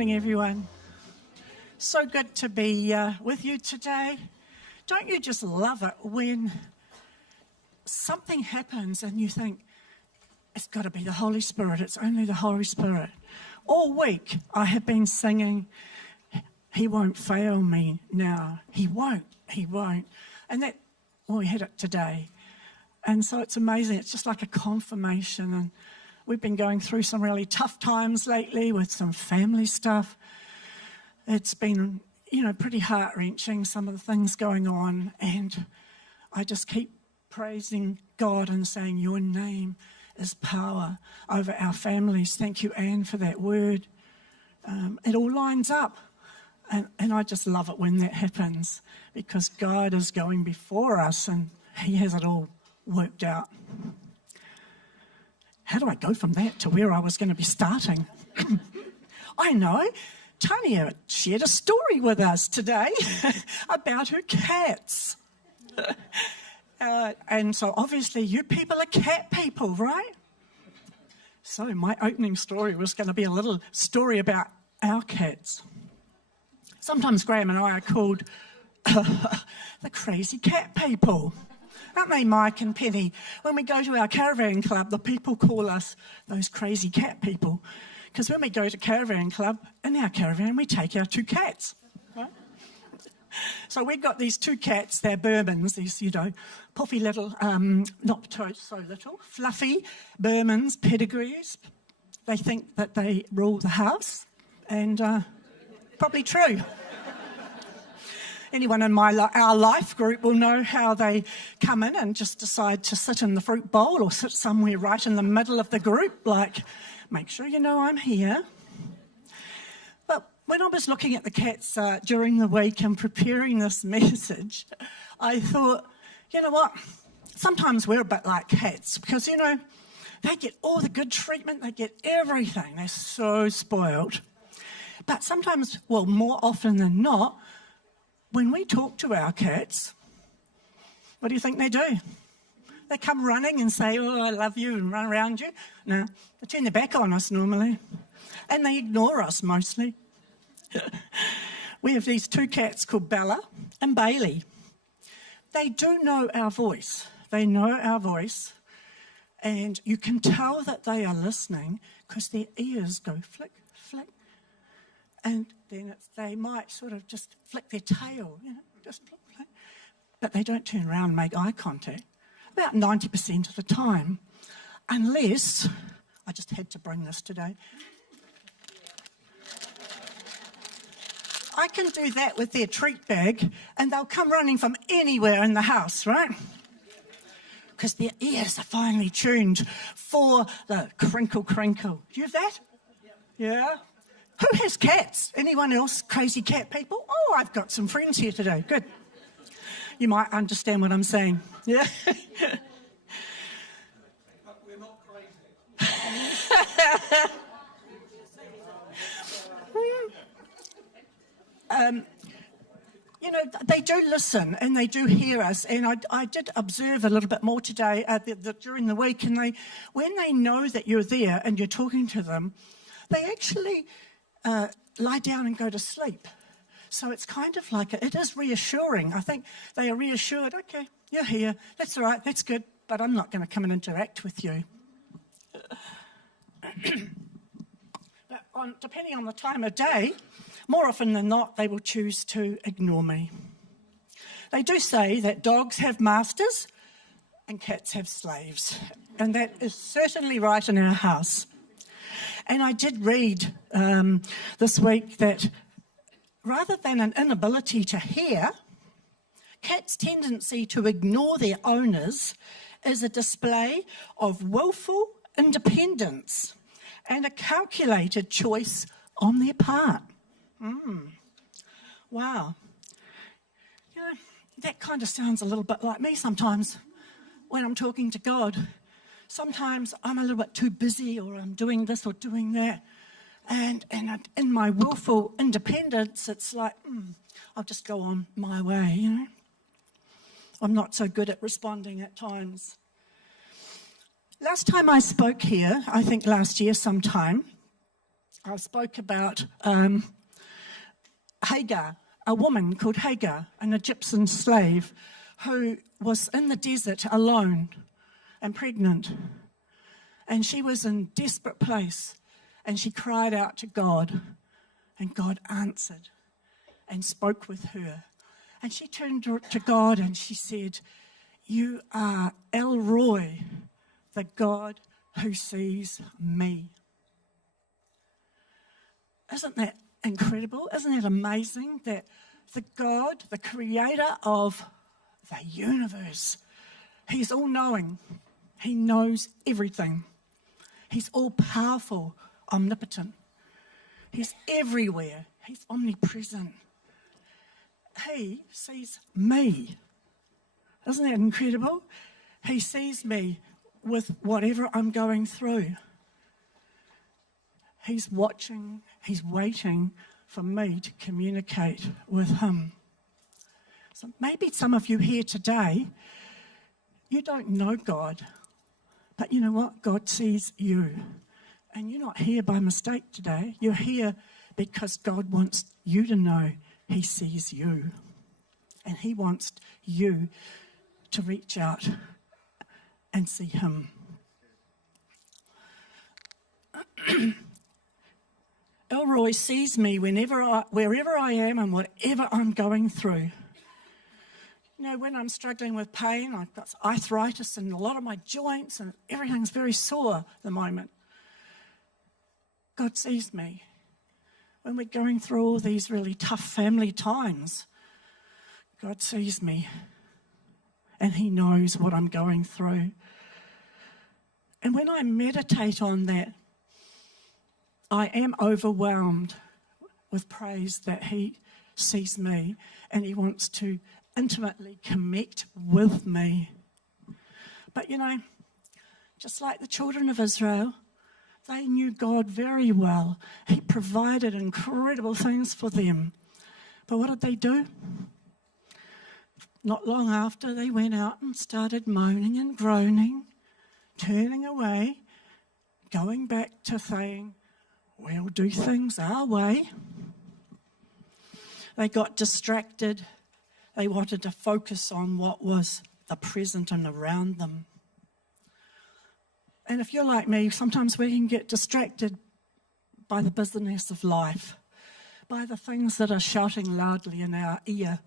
morning, everyone. So good to be with you today. Don't you just love it when something happens and you think, it's got to be the Holy Spirit, it's only the Holy Spirit. All week I have been singing, He won't fail me now. He won't. And that, we had it today. And so it's amazing. It's just like a confirmation. And we've been going through some really tough times lately with some family stuff. It's been, pretty heart-wrenching, some of the things going on. And I just keep praising God and saying, your name is power over our families. Thank you, Anne, for that word. It all lines up. And I just love it when that happens because God is going before us and He has it all worked out. How do I go from that to where I was going to be starting? I know. Tanya shared a story with us today about her cats. And so obviously you people are cat people, right? So my opening story was going to be a little story about our cats. Sometimes Graham and I are called the crazy cat people. Aren't they, Mike and Penny? When we go to our caravan club, the people call us those crazy cat people. Because when we go to caravan club, in our caravan, we take our 2 cats. Right? So we've got these 2 cats, they're Burmans, these, puffy little, not so little, fluffy Burmans, pedigrees. They think that they rule the house, and probably true. Anyone in our life group will know how they come in and just decide to sit in the fruit bowl or sit somewhere right in the middle of the group, like, make sure you know I'm here. But when I was looking at the cats during the week and preparing this message, I thought, you know what? Sometimes we're a bit like cats because, they get all the good treatment, they get everything. They're so spoiled. But sometimes, more often than not, when we talk to our cats, what do you think they do? They come running and say, oh, I love you, and run around you. No, they turn their back on us normally. And they ignore us mostly. We have these 2 cats called Bella and Bailey. They do know our voice. They know our voice. And you can tell that they are listening because their ears go flick, flick. And then they might sort of just flick their tail, just flick, flick. But they don't turn around and make eye contact about 90% of the time, unless, I just had to bring this today. I can do that with their treat bag and they'll come running from anywhere in the house, right? Because their ears are finely tuned for the crinkle, crinkle. Do you have that? Yeah. Who has cats? Anyone else? Crazy cat people? Oh, I've got some friends here today. Good. You might understand what I'm saying. Yeah. But we're not crazy. They do listen and they do hear us. And I did observe a little bit more today during the week. And when they know that you're there and you're talking to them, they actually lie down and go to sleep. So it's kind of like, it is reassuring. I think they are reassured, okay, you're here, that's all right, that's good, but I'm not going to come and interact with you. But depending on the time of day, more often than not, they will choose to ignore me. They do say that dogs have masters and cats have slaves. And that is certainly right in our house. And I did read this week that rather than an inability to hear, cats' tendency to ignore their owners is a display of willful independence and a calculated choice on their part. Wow. That kind of sounds a little bit like me sometimes when I'm talking to God. Sometimes I'm a little bit too busy or I'm doing this or doing that. And in my willful independence, it's like, I'll just go on my way, I'm not so good at responding at times. Last time I spoke here, I think last year sometime, I spoke about Hagar, a woman called Hagar, an Egyptian slave who was in the desert alone and pregnant. And she was in a desperate place, and she cried out to God, and God answered and spoke with her. And she turned to God and she said, "You are El Roy, the God who sees me." Isn't that incredible? Isn't it amazing that the God, the creator of the universe, he's all-knowing. He knows everything. He's all-powerful, omnipotent. He's everywhere. He's omnipresent. He sees me. Isn't that incredible? He sees me with whatever I'm going through. He's watching, he's waiting for me to communicate with him. So maybe some of you here today, you don't know God, but you know what? God sees you. And you're not here by mistake today. You're here because God wants you to know he sees you. And he wants you to reach out and see him. Elroy sees me wherever I am and whatever I'm going through. You know, when I'm struggling with pain, I've got arthritis in a lot of my joints and everything's very sore at the moment. God sees me. When we're going through all these really tough family times, God sees me and he knows what I'm going through. And when I meditate on that, I am overwhelmed with praise that he sees me and he wants to intimately connect with me. But you know, just like the children of Israel, they knew God very well. He provided incredible things for them. But what did they do? Not long after, they went out and started moaning and groaning, turning away, going back to saying, "We'll do things our way." They got distracted. They wanted to focus on what was the present and around them. And if you're like me, sometimes we can get distracted by the busyness of life, by the things that are shouting loudly in our ear,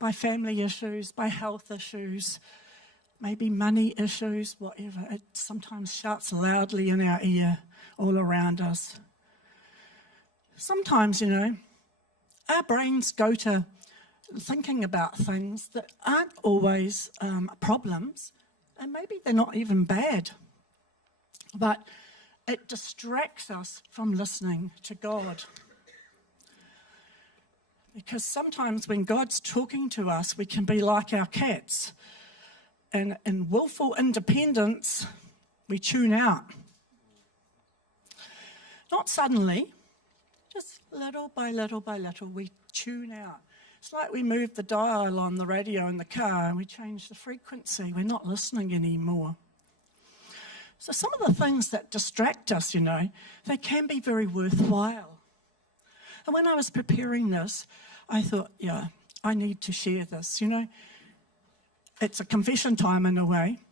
by family issues, by health issues, maybe money issues, whatever. It sometimes shouts loudly in our ear all around us. Sometimes, you know, our brains go to thinking about things that aren't always problems, and maybe they're not even bad. But it distracts us from listening to God. Because sometimes when God's talking to us, we can be like our cats. And in willful independence, we tune out. Not suddenly, just little by little by little, we tune out. It's like we move the dial on the radio in the car and we change the frequency. We're not listening anymore. So some of the things that distract us, you know, they can be very worthwhile. And when I was preparing this, I thought, yeah, I need to share this, you know. It's a confession time in a way.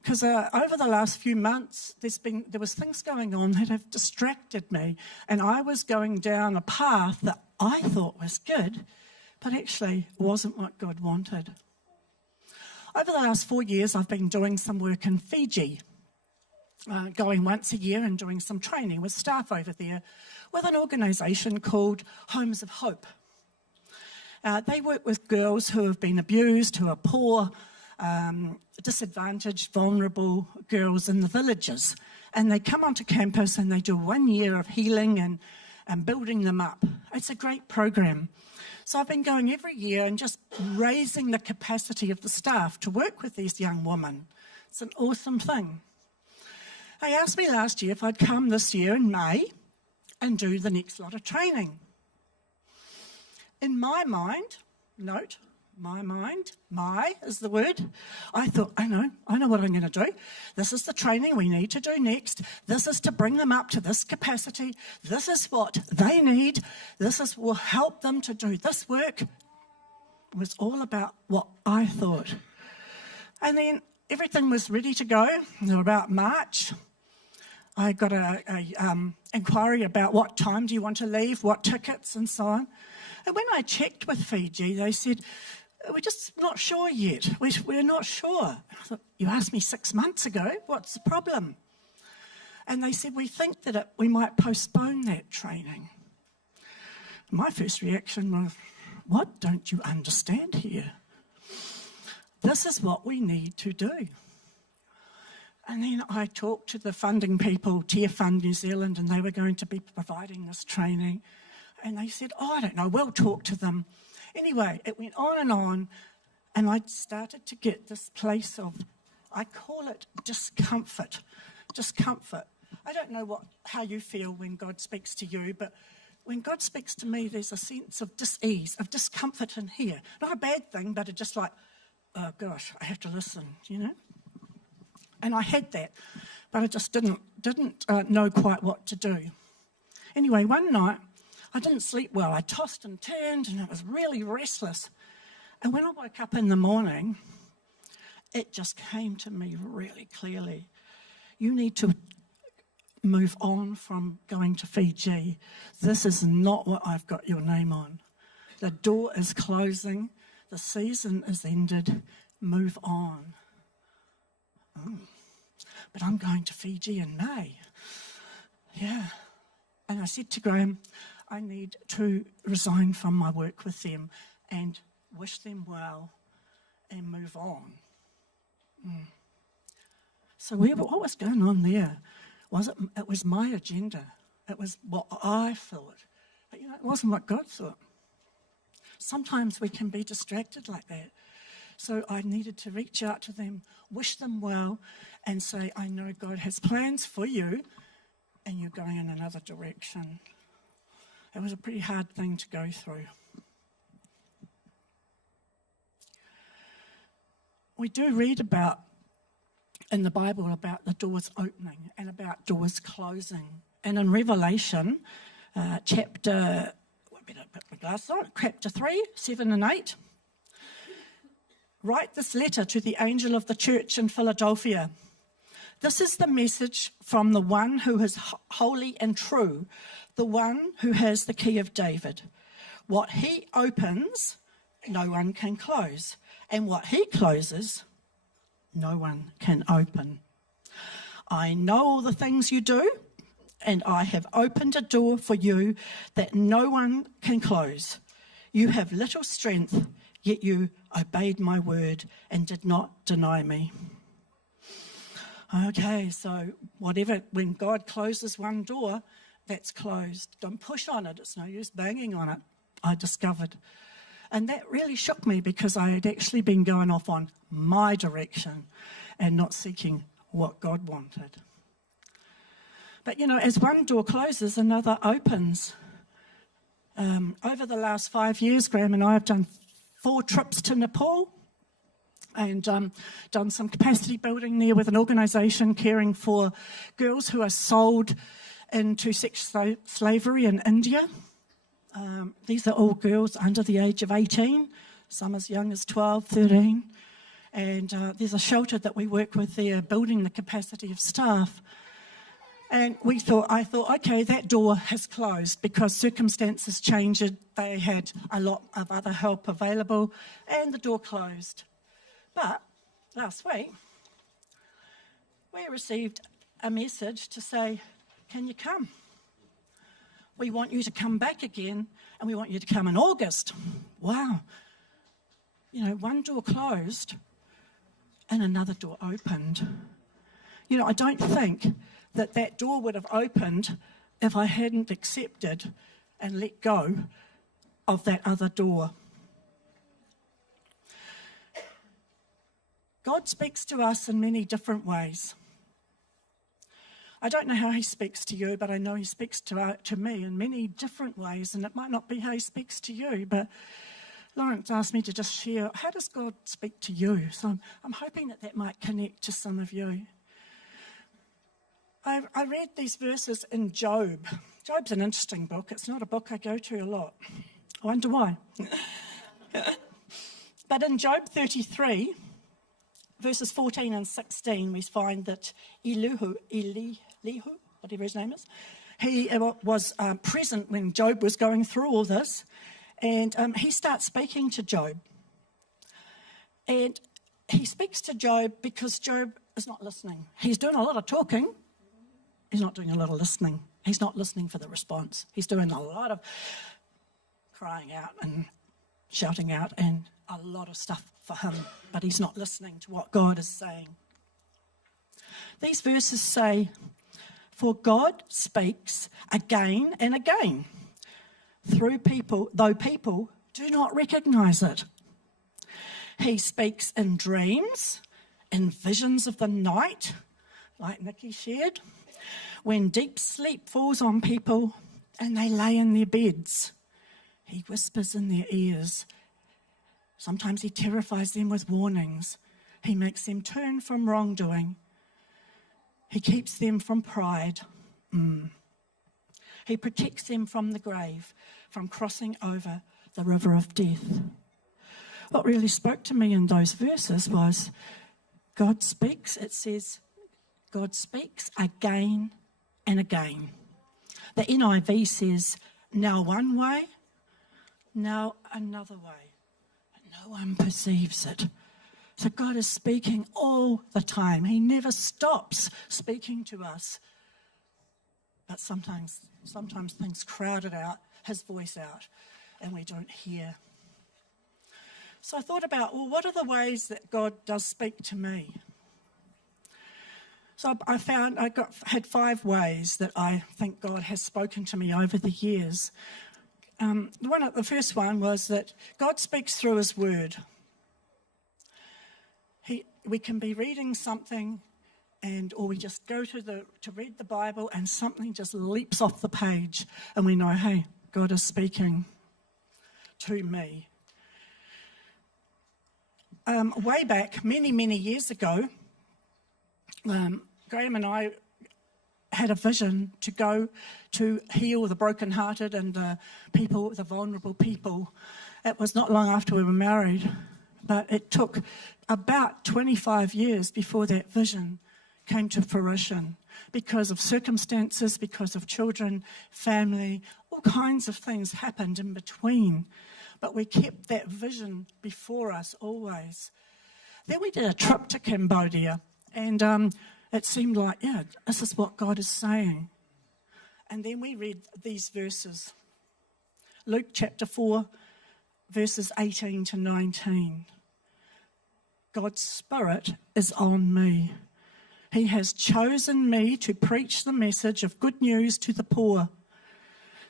Because over the last few months, there was things going on that have distracted me. And I was going down a path that I thought was good, but actually wasn't what God wanted. Over the last 4 years, I've been doing some work in Fiji, going once a year and doing some training with staff over there with an organisation called Homes of Hope. They work with girls who have been abused, who are poor, disadvantaged, vulnerable girls in the villages. And they come onto campus and they do 1 year of healing and building them up. It's a great program. So I've been going every year and just raising the capacity of the staff to work with these young women. It's an awesome thing. They asked me last year if I'd come this year in May and do the next lot of training. In my mind, note, my mind, my is the word. I thought, I know what I'm going to do. This is the training we need to do next. This is to bring them up to this capacity. This is what they need. Will help them to do this work. It was all about what I thought. And then everything was ready to go. About March, I got a inquiry about what time do you want to leave, what tickets and so on. And when I checked with Fiji, they said, we're just not sure yet. We're not sure. I thought, you asked me 6 months ago, what's the problem? And they said, we think that we might postpone that training. My first reaction was, what don't you understand here? This is what we need to do. And then I talked to the funding people, Tier Fund New Zealand, and they were going to be providing this training. And they said, I don't know, we'll talk to them. Anyway, it went on, and I started to get this place of, I call it discomfort. Discomfort. I don't know how you feel when God speaks to you, but when God speaks to me, there's a sense of dis-ease, of discomfort in here. Not a bad thing, but it's just like, oh gosh, I have to listen, And I had that, but I just didn't know quite what to do. Anyway, one night, I didn't sleep well. I tossed and turned, and I was really restless. And when I woke up in the morning, it just came to me really clearly. You need to move on from going to Fiji. This is not what I've got your name on. The door is closing. The season is ended. Move on. But I'm going to Fiji in May. Yeah. And I said to Graham, I need to resign from my work with them and wish them well and move on. So what was going on there? It was my agenda. It was what I thought. But it wasn't what God thought. Sometimes we can be distracted like that. So I needed to reach out to them, wish them well, and say, I know God has plans for you, and you're going in another direction. It was a pretty hard thing to go through. We do read in the Bible about the doors opening and about doors closing. And in Revelation, chapter 3, 7 and 8, write this letter to the angel of the church in Philadelphia. This is the message from the one who is holy and true, the one who has the key of David. What he opens, no one can close. And what he closes, no one can open. I know all the things you do, and I have opened a door for you that no one can close. You have little strength, yet you obeyed my word and did not deny me. Okay, so when God closes one door, that's closed. Don't push on it. It's no use banging on it, I discovered. And that really shook me because I had actually been going off on my direction and not seeking what God wanted. But, as one door closes, another opens. Over the last 5 years, Graham and I have done 4 trips to Nepal and done some capacity building there with an organisation caring for girls who are sold into sex slavery in India. These are all girls under the age of 18, some as young as 12, 13. And there's a shelter that we work with there, building the capacity of staff. And I thought, okay, that door has closed because circumstances changed. They had a lot of other help available, and the door closed. But last week, we received a message to say, can you come? We want you to come back again, and we want you to come in August. Wow. One door closed and another door opened. I don't think that door would have opened if I hadn't accepted and let go of that other door. God speaks to us in many different ways. I don't know how he speaks to you, but I know he speaks to me in many different ways, and it might not be how he speaks to you, but Lawrence asked me to just share, how does God speak to you? So I'm hoping that might connect to some of you. I read these verses in Job. Job's an interesting book. It's not a book I go to a lot. I wonder why. But in Job 33, verses 14 and 16, we find that Elihu, whatever his name is, he was present when Job was going through all this, and he starts speaking to Job. And he speaks to Job because Job is not listening. He's doing a lot of talking. He's not doing a lot of listening. He's not listening for the response. He's doing a lot of crying out and shouting out and a lot of stuff for him, but he's not listening to what God is saying. These verses say, "For God speaks again and again through people, though people do not recognize it. He speaks in dreams, in visions of the night," like Nikki shared, "when deep sleep falls on people and they lay in their beds. He whispers in their ears. Sometimes he terrifies them with warnings. He makes them turn from wrongdoing. He keeps them from pride. He protects them from the grave, from crossing over the river of death." What really spoke to me in those verses was God speaks. It says God speaks again and again. The NIV says, now one way, now another way, but no one perceives it. So God is speaking all the time. He never stops speaking to us. But sometimes things crowd his voice out, and we don't hear. So I thought about, well, what are the ways that God does speak to me? So I had 5 ways that I think God has spoken to me over the years. The first one was that God speaks through his word. We can be reading something, or we just go to read the Bible, and something just leaps off the page, and we know, hey, God is speaking to me. Way back, many, many years ago, Graham and I had a vision to go to heal the brokenhearted and the vulnerable people. It was not long after we were married, but it took about 25 years before that vision came to fruition because of circumstances, because of children, family, all kinds of things happened in between. But we kept that vision before us always. Then we did a trip to Cambodia, and it seemed like, yeah, this is what God is saying. And then we read these verses. Luke chapter 4, verses 18 to 19. God's Spirit is on me. He has chosen me to preach the message of good news to the poor,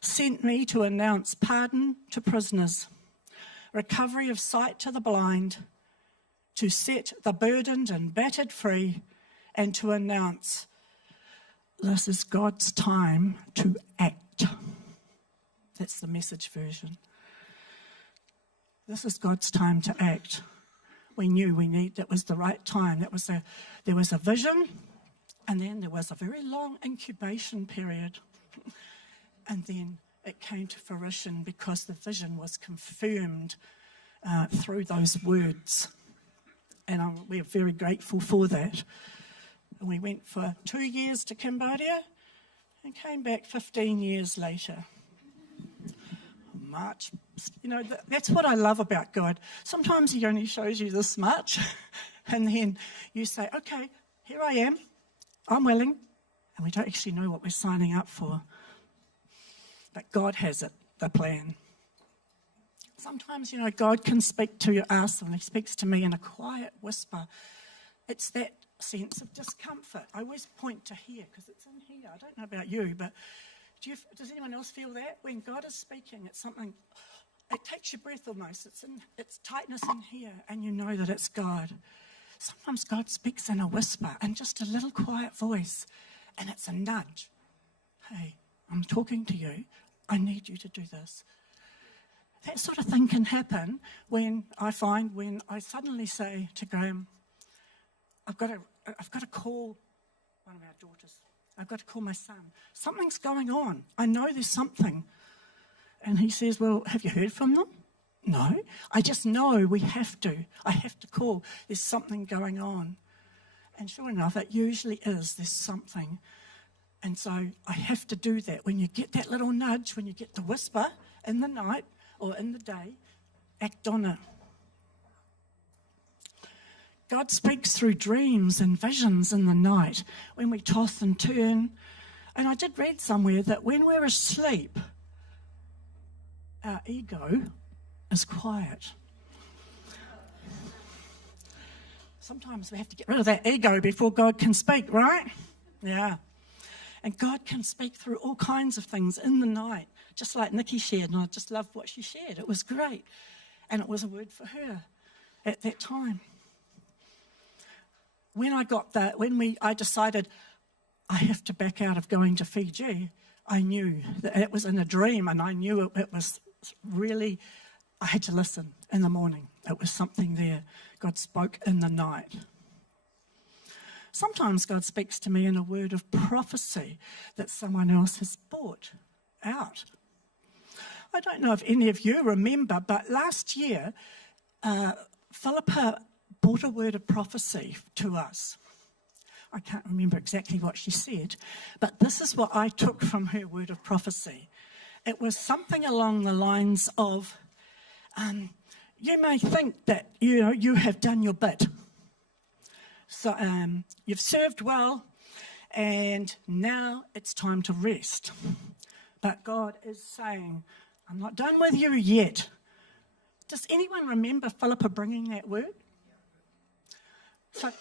sent me to announce pardon to prisoners, recovery of sight to the blind, to set the burdened and battered free, and to announce this is God's time to act. That's the Message version. This is God's time to act. We knew that was the right time. There was a vision, and then there was a very long incubation period. And then it came to fruition because the vision was confirmed through those words. And we're very grateful for that. And we went for 2 years to Cambodia and came back 15 years later. March. That's what I love about God. Sometimes he only shows you this much, and then you say, okay, here I am, I'm willing, and we don't actually know what we're signing up for. But God has it, the plan. Sometimes, God can speak to us, and he speaks to me in a quiet whisper. It's that sense of discomfort. I always point to here, because it's in here. I don't know about you, but does anyone else feel that? When God is speaking, it's something, it takes your breath almost. It's tightness in here, and you know that it's God. Sometimes God speaks in a whisper and just a little quiet voice, and it's a nudge. Hey, I'm talking to you. I need you to do this. That sort of thing can happen when I suddenly say to Graham, I've got to call one of our daughters. I've got to call my son. Something's going on. I know there's something. And he says, well, have you heard from them? No. I just know we have to. I have to call. There's something going on. And sure enough, it usually is. There's something. And so I have to do that. When you get that little nudge, when you get the whisper in the night or in the day, act on it. God speaks through dreams and visions in the night when we toss and turn. And I did read somewhere that when we're asleep, our ego is quiet. Sometimes we have to get rid of that ego before God can speak, right? Yeah. And God can speak through all kinds of things in the night, just like Nikki shared, and I just loved what she shared. It was great. And it was a word for her at that time. When I decided I have to back out of going to Fiji, I knew that it was in a dream, and I knew it was really, I had to listen in the morning. It was something there. God spoke in the night. Sometimes God speaks to me in a word of prophecy that someone else has brought out. I don't know if any of you remember, but last year, Philippa brought a word of prophecy to us. I can't remember exactly what she said, but this is what I took from her word of prophecy. It was something along the lines of, you may think that you have done your bit. So you've served well, and now it's time to rest. But God is saying, I'm not done with you yet. Does anyone remember Philippa bringing that word? So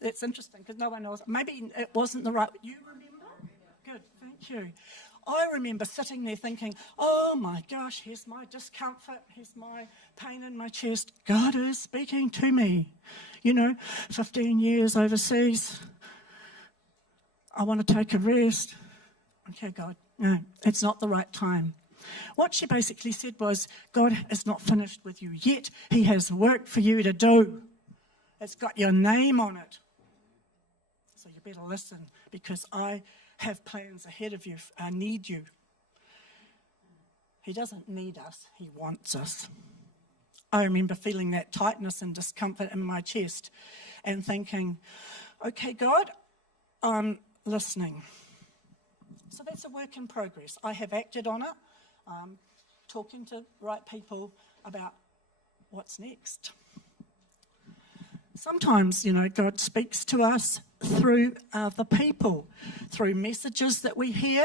that's interesting because no one knows. Maybe it wasn't the right. You remember? Good, thank you. I remember sitting there thinking, oh my gosh, here's my discomfort, here's my pain in my chest. God is speaking to me. 15 years overseas. I want to take a rest. Okay, God, no, it's not the right time. What she basically said was, God is not finished with you yet. He has work for you to do. It's got your name on it. So you better listen, because I have plans ahead of you. I need you. He doesn't need us. He wants us. I remember feeling that tightness and discomfort in my chest and thinking, okay, God, I'm listening. So that's a work in progress. I have acted on it, talking to right people about what's next. Sometimes, God speaks to us through other people, through messages that we hear.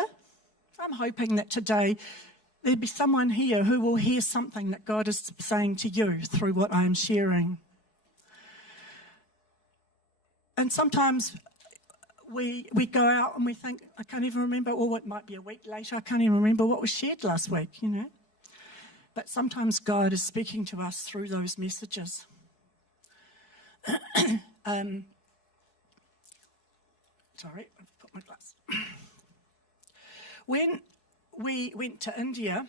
I'm hoping that today there'll be someone here who will hear something that God is saying to you through what I am sharing. And sometimes we go out and we think, I can't even remember, or it might be a week later, I can't even remember what was shared last week, But sometimes God is speaking to us through those messages. Sorry, I've put my glass. When we went to India,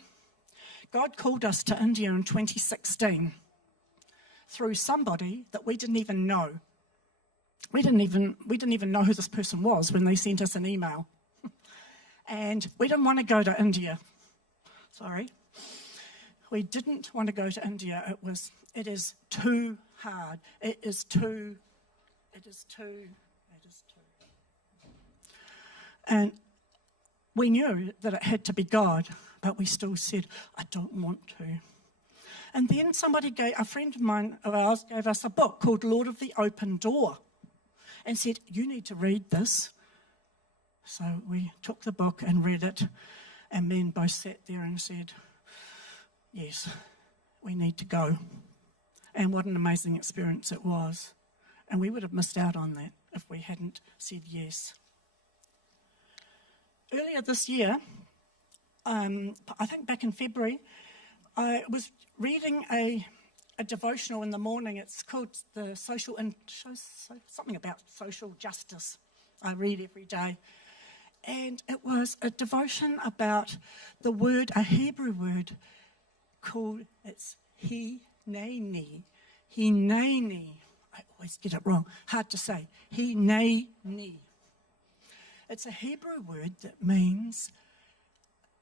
God called us to India in 2016 through somebody that we didn't even know. We didn't even know who this person was when they sent us an email. And we didn't want to go to India. Sorry. We didn't want to go to India. It is too hard. It is too. And we knew that it had to be God, but we still said, I don't want to. And then a friend of ours gave us a book called Lord of the Open Door and said, you need to read this. So we took the book and read it, and men both sat there and said, yes, we need to go. And what an amazing experience it was. And we would have missed out on that if we hadn't said yes. Earlier this year, I think back in February, I was reading a devotional in the morning. It's called something about social justice. I read every day. And it was a devotion about a Hebrew word, called, it's hineni. Hineni. I always get it wrong. Hard to say. Hineni. It's a Hebrew word that means,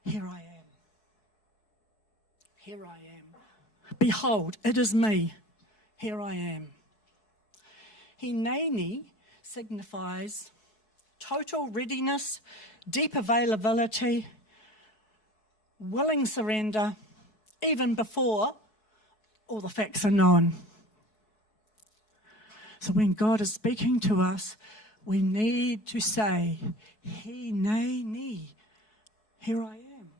here I am. Here I am. Behold, it is me. Here I am. Hineni signifies total readiness, deep availability, willing surrender, even before all the facts are known. So when God is speaking to us, we need to say, Hineni, here I am.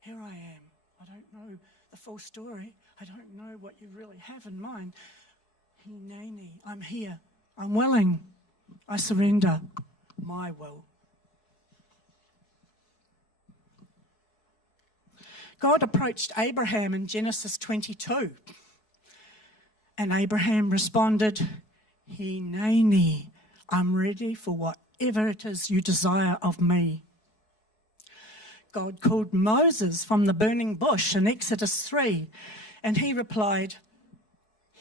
Here I am. I don't know the full story. I don't know what you really have in mind. Hineni, I'm here. I'm willing. I surrender my will. God approached Abraham in Genesis 22. And Abraham responded, Hineni, I'm ready for whatever it is you desire of me. God called Moses from the burning bush in Exodus 3, and he replied,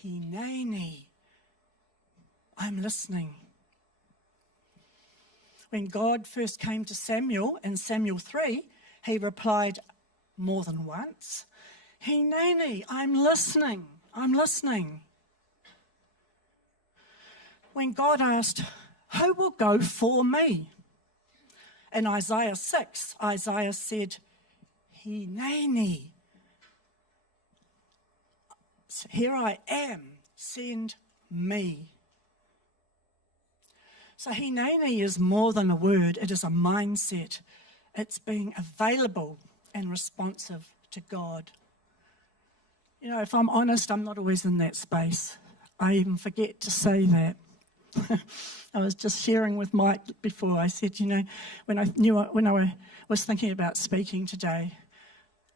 Hineni, I'm listening. When God first came to Samuel in Samuel 3, he replied more than once, Hineni, I'm listening. I'm listening. When God asked, who will go for me? In Isaiah 6, Isaiah said, Hineni, here I am, send me. So Hineni is more than a word, it is a mindset. It's being available and responsive to God. You know, if I'm honest, I'm not always in that space. I even forget to say that. I was just sharing with Mike before. I said, you know, when I was thinking about speaking today,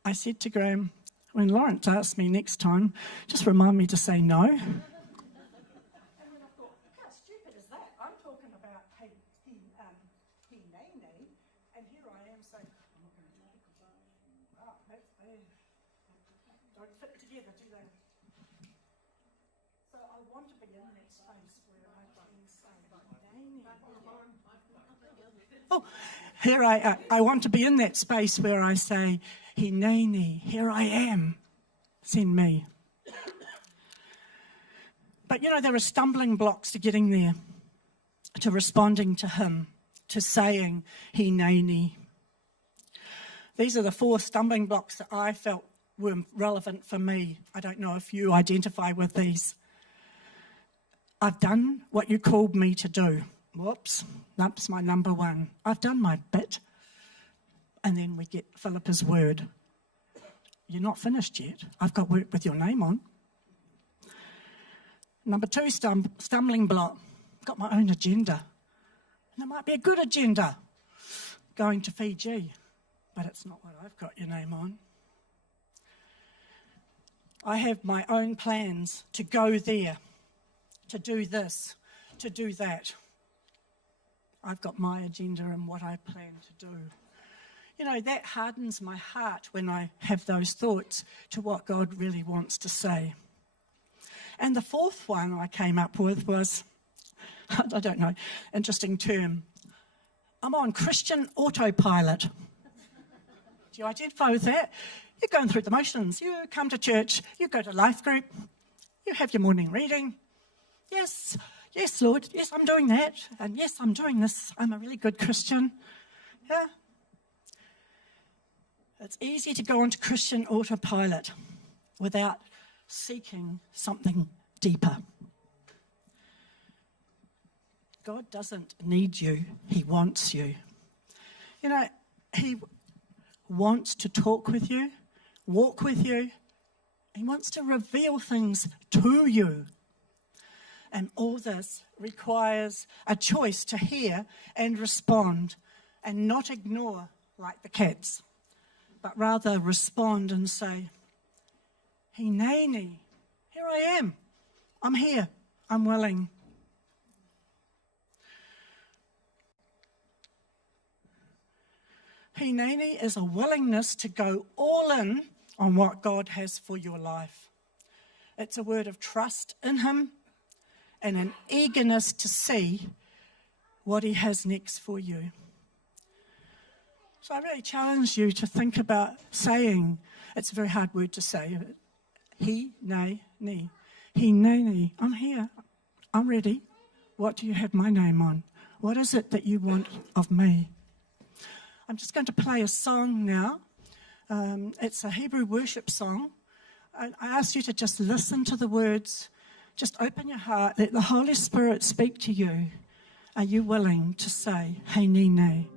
I said to Graham, when Lawrence asked me next time, just remind me to say no. And then I thought, how stupid is that? I'm talking about Hineni, and here I am saying, I'm not going to do it. Wow, don't fit together, do they? So I want to be in that space where I can say, oh, here I want to be in that space where I say, Hineni, here I am, send me. But you know, there are stumbling blocks to getting there, to responding to him, to saying, Hineni. These are the 4 stumbling blocks that I felt were relevant for me. I don't know if you identify with these. I've done what you called me to do. Whoops, that's my number 1. I've done my bit. And then we get Philippa's word. You're not finished yet. I've got work with your name on. Number 2, stumbling block. Got my own agenda. And it might be a good agenda. Going to Fiji. But it's not what I've got your name on. I have my own plans to go there, to do this, to do that. I've got my agenda and what I plan to do. You know, that hardens my heart when I have those thoughts to what God really wants to say. And the 4th one I came up with was, I don't know, interesting term. I'm on Christian autopilot. Do you identify with that? You're going through the motions. You come to church, you go to life group, you have your morning reading. Yes, Lord, yes, I'm doing that. And yes, I'm doing this. I'm a really good Christian. Yeah. It's easy to go onto Christian autopilot without seeking something deeper. God doesn't need you, he wants you. You know, he wants to talk with you, walk with you. He wants to reveal things to you. And all this requires a choice to hear and respond and not ignore like the cats, but rather respond and say, Hineni, here I am. I'm here. I'm willing. Hineni is a willingness to go all in on what God has for your life. It's a word of trust in him and an eagerness to see what he has next for you. So I really challenge you to think about saying, it's a very hard word to say, he, nay, ni. He, nay, ni. I'm here. I'm ready. What do you have my name on? What is it that you want of me? I'm just going to play a song now. It's a Hebrew worship song. I ask you to just listen to the words. Just open your heart. Let the Holy Spirit speak to you. Are you willing to say, hey, ni, nay?